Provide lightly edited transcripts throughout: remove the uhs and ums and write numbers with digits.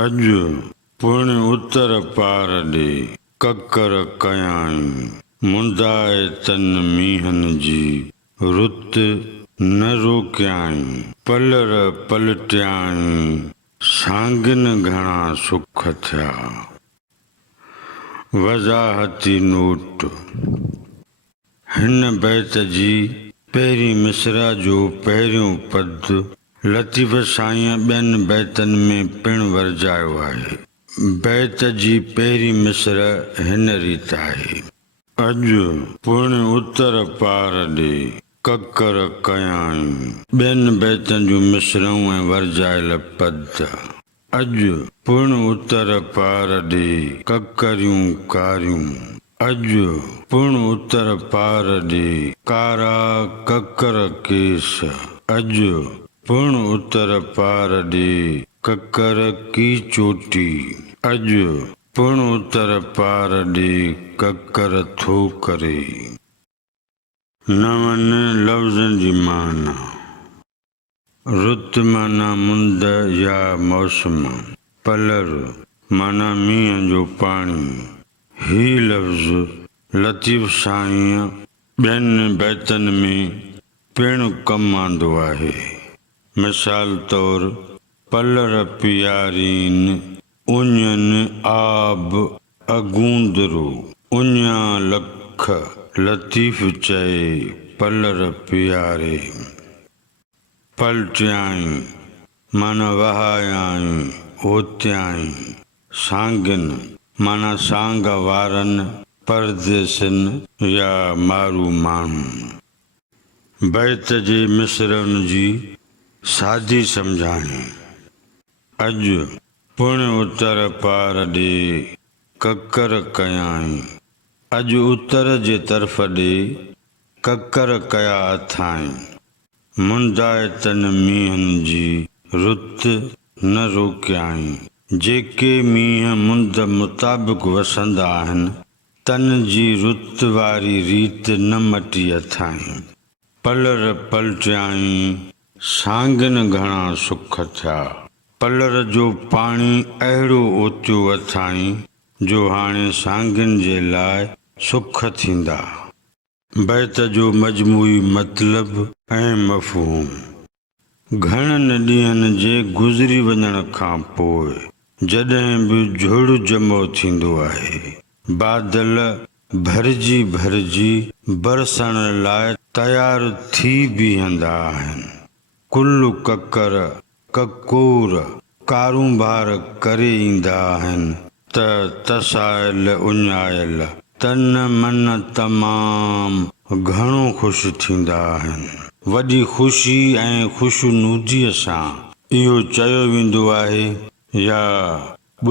अज पुण उत्तर पार ॾे ककर कयाई मुंदाए तन मीहन जी रुत न रोकियाई पलर पलटियाई सांगिन घणा सुख थिया। वज़ाहती नोट हिन बैत जी पहिरीं मिसरा जो पहिरियों पद लतीफ़ साईं ॿियनि बैतनि में पिणु वरजायो आहे। बैत जी पहिरीं मिसर हिन रीत आहे। अॼु पुण उत्तर पार ॾे ककर कयाई। ॿियनि बैतनि जूं मिसरूं ऐं वरजायल पद। अॼु पुण उत्तर पार ॾे ककरियूं कारियूं। अॼु पुण उत्तर पार ॾे कारा ककर केस। अॼु पुण उत्तर पार ॾे ककर की चोटी। अॼु पुण उत्तर पार ॾे ककर थो करे। नवनि लफ़्ज़नि जी माना। रुत माना मुंद या मौसम। पलर माना मींहं जो पाणी। ही लफ़्ज़ लतीफ़ साईं ॿियनि बैतनि में पिणु कमु आंदो आहे। मिसाल तौर पलर पियारीन उञन आब अगूंदरो। उञा लख लतीफ़ चए पलर पियारे। पलटियाई माना वहायाई होतियाई। सांगिन माना सांग वारनि परदेसिन या मारू माण्हू। बैत जे मिसरनि जी सादी सम्झाणी। अॼु पुण उत्तर पार ॾे ककर कयाई। अॼु उत्तर जे तरफ़ ॾे ककर कया अथाई। मुंदाए तन मींहनि जी रुत न रोकियाई। जेके मींहं मुंद मुताबिक़ वसंदा आहिनि तन जी रुत वारी रीत न मटी अथाई। पलर पलटियाई सांगिन घणा सुख थिया। पलर जो पाणी अहिड़ो ओतियो अथाई जो हाणे सांगिन जे लाइ सुख थींदा। बैत जो मजमूई मतिलबु ऐं मफ़हूम। घणनि ॾींहंनि जे गुज़री वञण खां पोइ जॾहिं बि झुड़ जमो थींदो आहे बादल भरिजी भरिजी बरसण लाइ तयारु थी बीहंदा आहिनि। कुल ककर ककोर कारूंभार करे ईंदा आहिनि त तसायल उञायल तन मन तमामु घणो ख़ुशि थींदा आहिनि। वॾी ख़ुशी ऐं ख़ुशनूदीअ सां इहो चयो वेंदो आहे या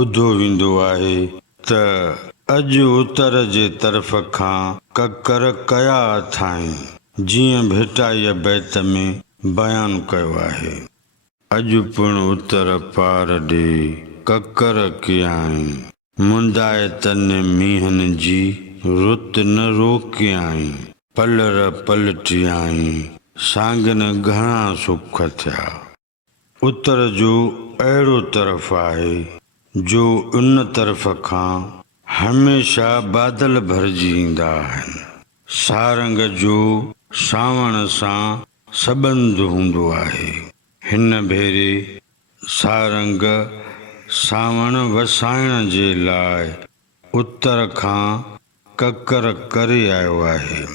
ॿुधो वेंदो आहे त अॼु उत्तर जे तरफ़ खां ककर कया अथाई। जीअं भेटाईअ बैत में बयानु कयो आहे। अॼु पुण उत्तर पार ॾे ककर कयाई। मुंदाए तन मींहनि जी रुत न रोकियाई। पलर पलटियाई सांगिन घणा सुख थिया। उत्तर जो अहिड़ो तरफ़ आहे जो उन तरफ़ खां हमेशह बादल भरिजी ईंदा आहिनि। सारंग जो सावण सां सबंध हूंदो आहे। हिन भेरे सारंग सावण वसाइण जे लाइ उत्तर खां ककर करे आयो आहे।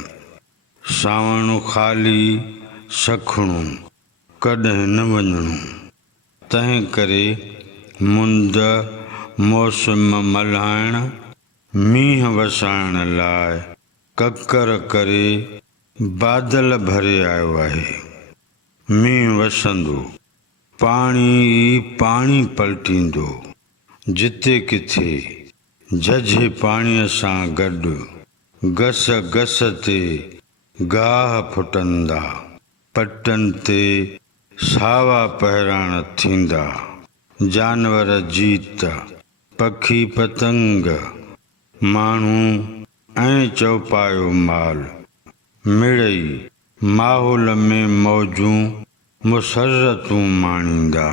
सावण ख़ाली सखणो कॾहिं न वञणो। तंहिं करे मुंद मौसम मल्हाइण मींहं वसाइण लाइ ककर करे बादल भरे आयो आहे। मींहुं वसंदो पाणी ई पाणी पलटींदो। जिते किथे झझे पाणीअ सां गॾु गस गस ते गाह फुटंदा। पटनि ते सावा पहिराण थींदा। जानवर जीत पखी पतंग माण्हू ऐं चौपायो माल मिड़ई माहौल में मौजूं मुसरतूं माणींदा।